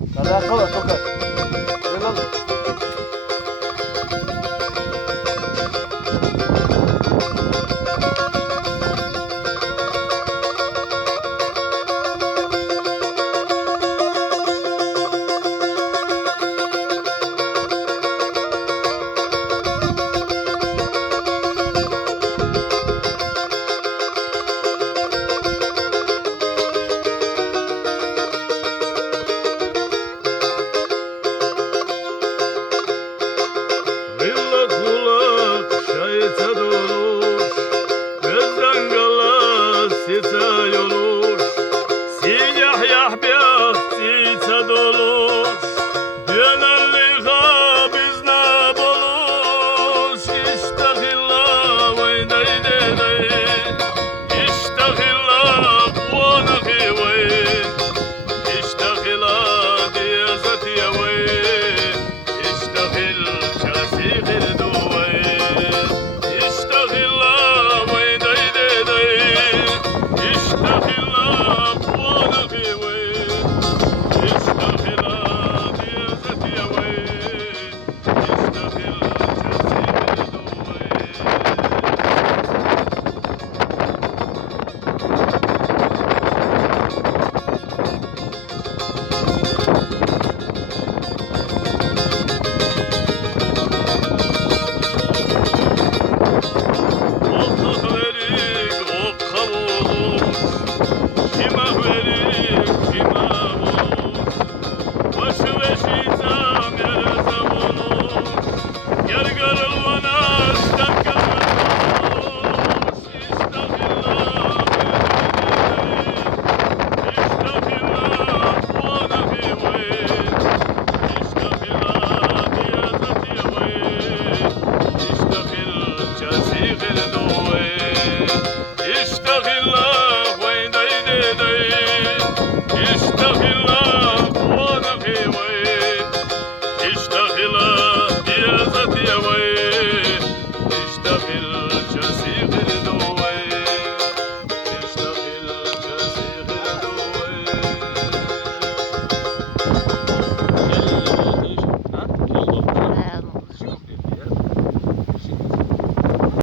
Alakalı tokat. Gel lan. Villa kulak şahite durur, gözden gala site yolur. Siyah yahbiyah site dolur, dönenliğe biz ne buluş. İştahilla vay dey dey dey, İştahilla kuanaki vay, İştahilla diyezeti vay, İştahil şasihil duvay, İştahilla vay dey dey dey, İştahilla kuanaki vay, İştahilla diyezeti vay, İştahil şasihil duvay. Otlak verik ok kavulur, kime verik kime vurur. Başı veşitan erze bulur, yer garılvana ştak garılmış. İştahillah İştahillah kuanaki vay, İştahillah diyezeti vay, İştahil şasihil duvay, İştahillah vay dey dey dey, İştahillah kuanaki vay, İştahillah